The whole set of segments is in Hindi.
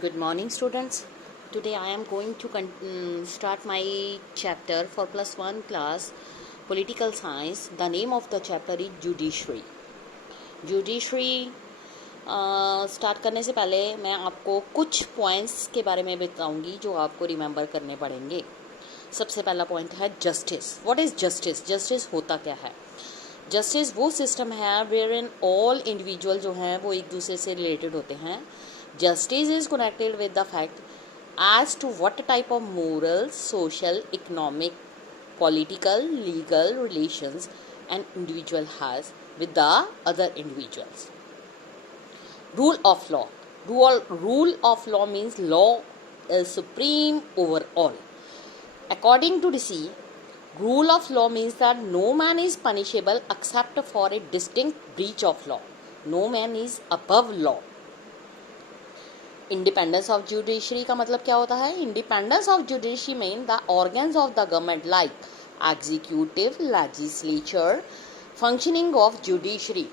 Good morning, students. Today I am going to start my chapter for plus 1 class political science. The name of the chapter is judiciary. Judiciary start करने से पहले मैं आपको कुछ पॉइंट्स के बारे में बताऊंगी जो आपको रिमेंबर करने पड़ेंगे. सबसे पहला पॉइंट है justice. What is justice? Justice होता क्या है? जस्टिस वो सिस्टम है वेयर इन ऑल इंडिविजुअल जो हैं वो एक दूसरे से रिलेटेड होते हैं. Justice is connected with the fact as to what type of moral, social, economic, political, legal relations an individual has with the other individuals. Rule of law. Rule of law means law is supreme over all. According to DC, rule of law means that no man is punishable except for a distinct breach of law. No man is above law. Independence of judiciary का मतलब क्या होता है? Independence of judiciary mean the organs of the government like executive, legislature, functioning of judiciary.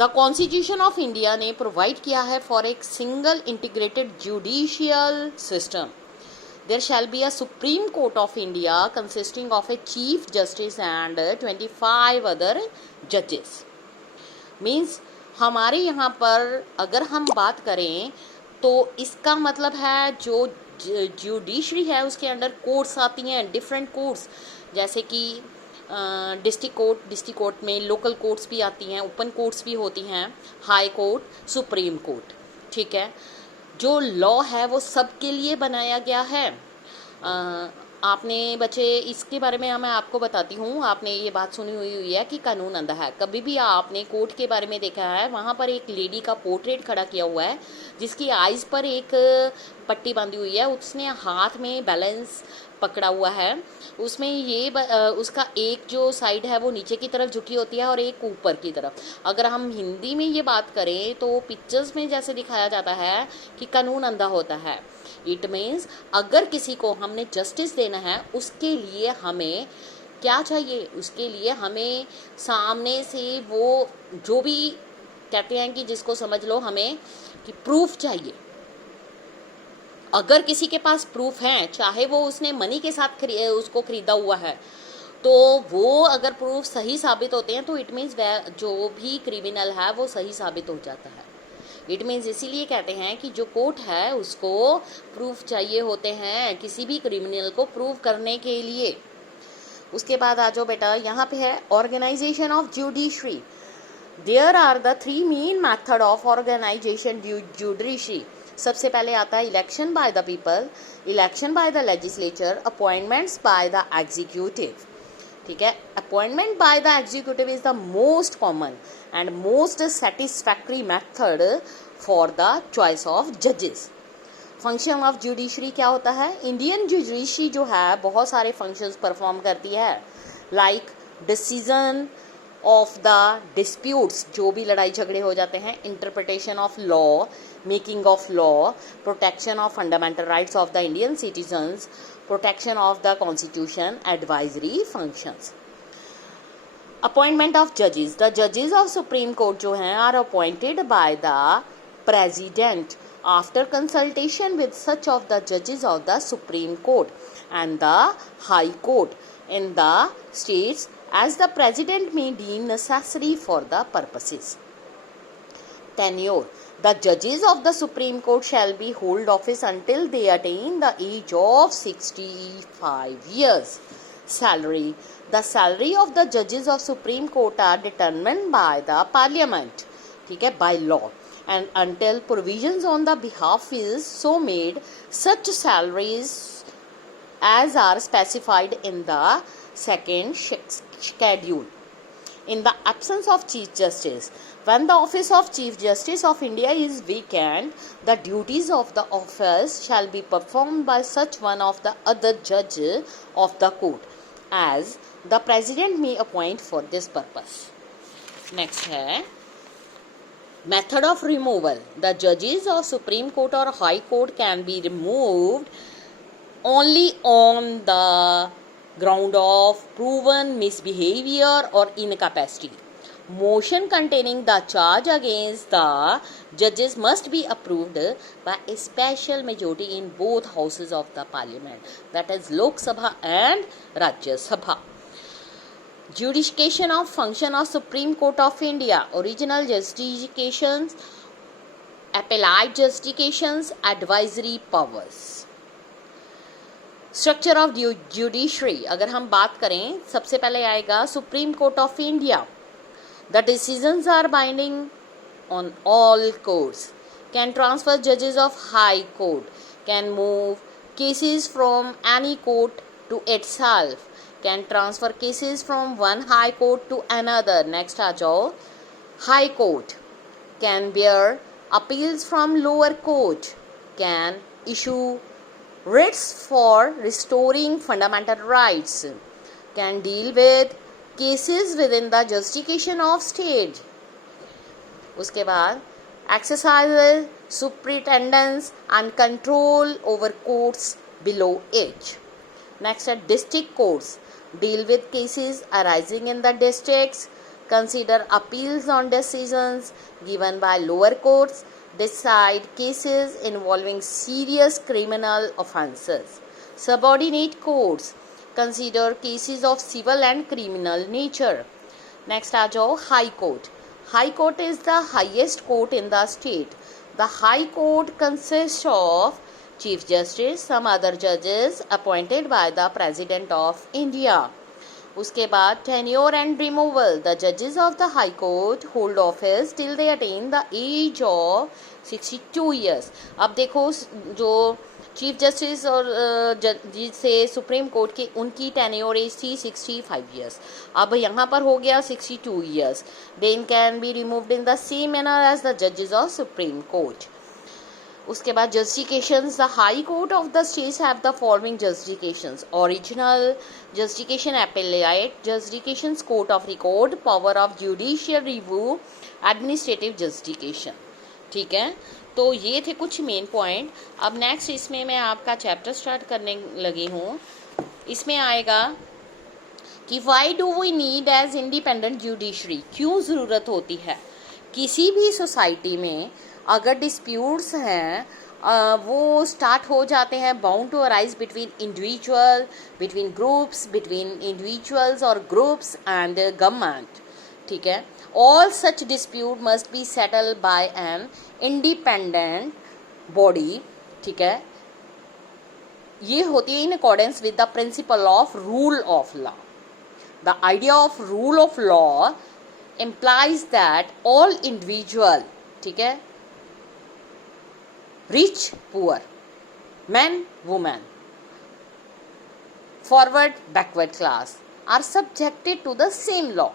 The constitution of India ने प्रोवाइड किया है फॉर एक single integrated judicial system. There shall be a supreme court of India consisting of a chief justice and 25 other जजेस. मीन्स हमारे यहाँ पर अगर हम बात करें तो इसका मतलब है जो जुडिशरी है उसके अंडर कोर्ट्स आती हैं, डिफरेंट कोर्ट्स, जैसे कि डिस्ट्रिक्ट कोर्ट में लोकल कोर्ट्स भी आती हैं, ओपन कोर्ट्स भी होती हैं, हाई कोर्ट, सुप्रीम कोर्ट. ठीक है, जो लॉ है वो सबके लिए बनाया गया है. आपने बच्चे इसके बारे में मैं आपको बताती हूँ. आपने ये बात सुनी हुई है कि कानून अंधा है. कभी भी आपने कोर्ट के बारे में देखा है, वहाँ पर एक लेडी का पोर्ट्रेट खड़ा किया हुआ है जिसकी आइज़ पर एक पट्टी बांधी हुई है. उसने हाथ में बैलेंस पकड़ा हुआ है. उसमें ये उसका एक जो साइड है वो नीचे की तरफ झुकी होती है और एक ऊपर की तरफ. अगर हम हिंदी में ये बात करें तो पिक्चर्स में जैसे दिखाया जाता है कि कानून अंधा होता है. इट मीन्स अगर किसी को हमने जस्टिस देना है उसके लिए हमें क्या चाहिए? उसके लिए हमें सामने से वो जो भी कहते हैं कि जिसको समझ लो हमें कि प्रूफ चाहिए. अगर किसी के पास प्रूफ है, चाहे वो उसने मनी के साथ उसको खरीदा हुआ है, तो वो अगर प्रूफ सही साबित होते हैं तो इट मीन्स जो भी क्रिमिनल है वो सही साबित हो जाता है. इट मीन्स इसीलिए कहते हैं कि जो कोर्ट है उसको प्रूफ चाहिए होते हैं किसी भी क्रिमिनल को प्रूव करने के लिए. उसके बाद आ जाओ बेटा, यहाँ पे है organization of judiciary. There are the 3 main method of organization judiciary. सबसे पहले आता है election by the people, election by the legislature, appointments by the executive. ठीक है, appointment by the executive is the most common and most satisfactory method for the choice of जजेस. फंक्शन ऑफ जुडिशरी क्या होता है? इंडियन जुडिशरी जो है बहुत सारे फंक्शंस परफॉर्म करती है, like decision of the disputes, जो भी लड़ाई झगड़े हो जाते हैं, interpretation of law, making of law, protection of fundamental rights of the Indian citizens, protection of the constitution, advisory functions. Appointment of judges. The judges of Supreme Court जो हैं are appointed by the President after consultation with such of the judges of the Supreme Court and the High Court in the states as the President may deem necessary for the purposes. Tenure. The judges of the Supreme Court shall be hold office until they attain the age of 65 years. Salary. The salary of the judges of Supreme Court are determined by the Parliament, ठीक है, by law, and until provisions on the behalf is so made, such salaries as are specified in the second schedule. In the absence of Chief Justice, when the office of Chief Justice of India is vacant, the duties of the office shall be performed by such one of the other judge of the court as the President may appoint for this purpose. Next है method of removal. The judges of Supreme Court or High Court can be removed only on the ground of proven misbehavior or incapacity. Motion containing the charge against the judges must be approved by a special majority in both houses of the parliament, that is Lok Sabha and Rajya Sabha. Jurisdiction of function of Supreme Court of India. Original jurisdictions, appellate jurisdictions, advisory powers. Structure of judiciary अगर हम बात करें, सबसे पहले आएगा Supreme court of India. The decisions are binding on all courts, can transfer जजेस of high court, can move cases from any court to itself, can transfer cases from one high court to another. Next आ जाओ, high court can bear appeals from lower court, can issue writs for restoring fundamental rights, can deal with cases within the jurisdiction of state. उसके बाद exercises superintendence and control over courts below it. Next are district courts, deal with cases arising in the districts, consider appeals on decisions given by lower courts, decide cases involving serious criminal offences. Subordinate courts consider cases of civil and criminal nature. Next आ जाओ High Court. High Court is the highest court in the state. The High Court consists of Chief Justice, some other judges appointed by the President of India. उसके बाद tenure and removal. The judges of the High Court hold office till they attain the age of 62 years. अब देखो जो चीफ जस्टिस और जिसे सुप्रीम कोर्ट की उनकी टेन्योर एज थी 65 ईयर्स, अब यहाँ पर हो गया 62 years. Then can be removed in the same manner as the जजेस ऑफ सुप्रीम कोर्ट. उसके बाद justifications. The high court of the states have the following justifications: original justification, appellate justifications, court of record, power of judicial review, administrative justification. ठीक है, तो ये थे कुछ मेन पॉइंट. अब नेक्स्ट इसमें मैं आपका चैप्टर स्टार्ट करने लगी हूँ. इसमें आएगा कि why do we need as independent judiciary, क्यों ज़रूरत होती है. किसी भी सोसाइटी में अगर डिस्प्यूट्स हैं वो स्टार्ट हो जाते हैं, bound to arise between individual, between groups, between individuals और ग्रुप्स एंड गवर्नमेंट. ठीक है, all such dispute must be settled by an independent body. ठीक है, ये होती है in accordance with the principle of rule of law. The idea of rule of law implies that all individual, ठीक है, rich, poor, men, women, forward, backward class are subjected to the same law.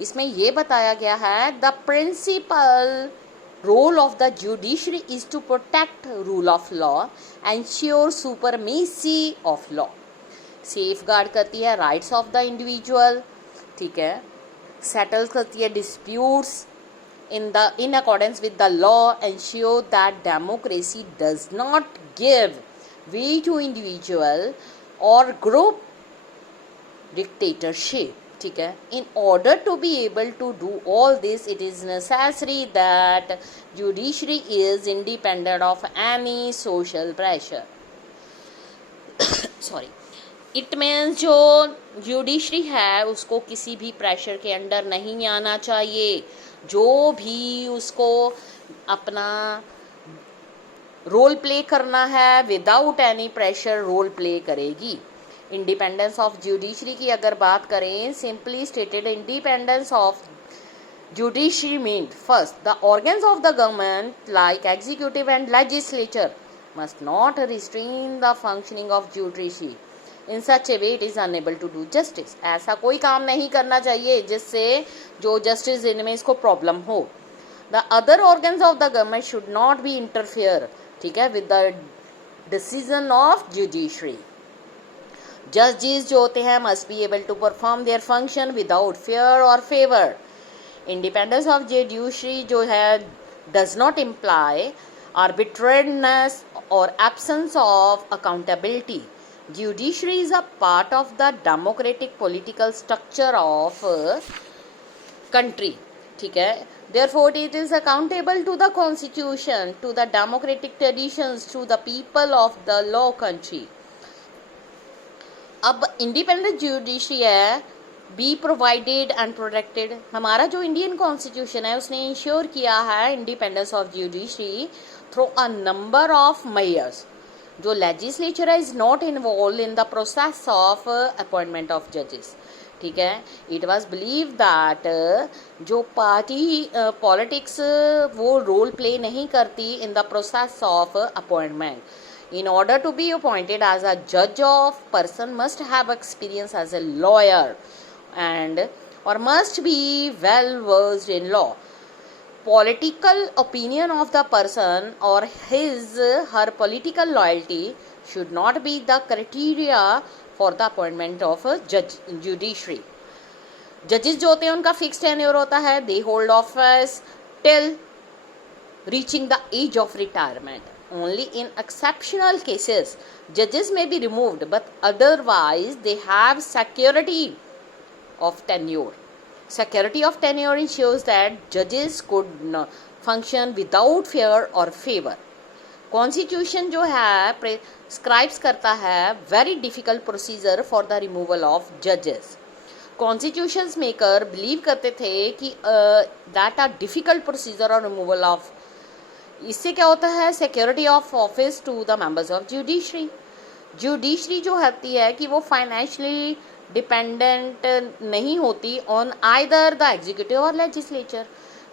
इसमें ये बताया गया है the principal role of the judiciary is to protect rule of law, ensure supremacy of law. Safeguard करती है राइट्स ऑफ द इंडिविजुअल. ठीक है, सेटल करती है disputes in accordance with the law, ensure that democracy does not give way to individual or group dictatorship. ठीक है, in order to be able to do all this, it is necessary that judiciary is independent of any social pressure. Sorry, it means जो जुडिशरी है उसको किसी भी प्रेशर के अंडर नहीं आना चाहिए. जो भी उसको अपना रोल प्ले करना है without any pressure role play करेगी. इंडिपेंडेंस ऑफ जुडिशरी की अगर बात करें, simply stated independence of judiciary mean first, the organs of the government like executive and legislature must not restrain the functioning of judiciary in such a way it is unable to do justice. ऐसा कोई काम नहीं करना चाहिए जिससे जो जस्टिस देने में इसको प्रॉब्लम हो. The other organs of the government should not be interfere, ठीक है, with the decision of judiciary. जजेस जो होते हैं must be able to perform their function without fear और फेवर. इंडिपेंडेंस ऑफ जुडिशरी जो है does not imply arbitrariness or absence of accountability. Judiciary is a part of the democratic political structure of country. ठीक है, therefore it is accountable to the constitution, to the democratic traditions, to the people of the law country. अब इंडिपेंडेंट जुडिशरी है, बी प्रोवाइडेड एंड प्रोटेक्टेड। हमारा जो इंडियन कॉन्स्टिट्यूशन है उसने इंश्योर किया है independence of judiciary through a number of measures. जो लेजिस्लेचर है is not involve in the process of appointment of जजेस। ठीक है, इट वॉज बिलीव दैट जो पार्टी पॉलिटिक्स वो रोल प्ले नहीं करती in the process of appointment. In order to be appointed as a judge of person must have experience as a lawyer and or must be well versed in law. Political opinion of the person or her political loyalty should not be the criteria for the appointment of a judiciary. Judges जो होते हैं उनका fixed tenure होता है, they hold office till reaching the age of retirement. Only in exceptional cases judges may be removed, but otherwise they have security of tenure. Security of tenure ensures that judges could function without fear or favor. Constitution जो है prescribes करता है very difficult procedure for the removal of judges. Constitutions maker believe करते थे कि that a difficult procedure or removal of, इससे क्या होता है, security of office to the members of judiciary. Judiciary जो होती है कि वो फाइनेंशियली डिपेंडेंट नहीं होती ऑन आइदर द एग्जीक्यूटिव और लेजिस्लेचर।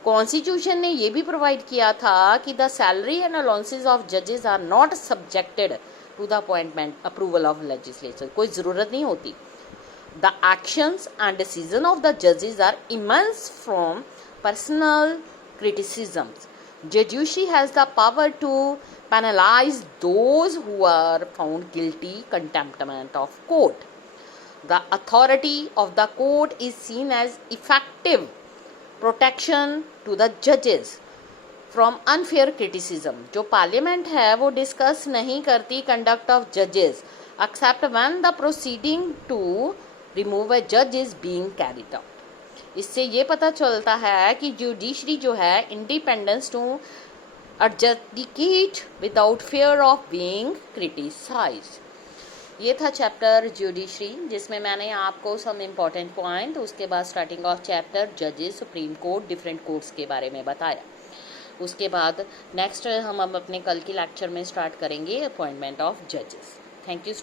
कॉन्स्टिट्यूशन ने ये भी प्रोवाइड किया था कि the salary and allowances of जजेस are not subjected to the appointment approval of legislature. कोई ज़रूरत नहीं होती। The actions and decision of the जजेस are immense from personal criticisms. Judiciary has the power to penalize those who are found guilty contempt of court. The authority of the court is seen as effective protection to the judges from unfair criticism. जो पार्लियामेंट है वो डिस्कस नहीं करती कंडक्ट ऑफ जजेस except when the proceeding to remove a judge is being carried out. इससे ये पता चलता है कि जुडिशरी जो है independence to adjudicate without fear of being criticized. ये था चैप्टर जुडिशरी जिसमें मैंने आपको सम इम्पॉर्टेंट पॉइंट, उसके बाद स्टार्टिंग ऑफ चैप्टर जजेस, सुप्रीम कोर्ट, डिफरेंट कोर्ट्स के बारे में बताया। उसके बाद नेक्स्ट हम अपने कल के लेक्चर में स्टार्ट करेंगे अपॉइंटमेंट ऑफ जजेस। Thank you.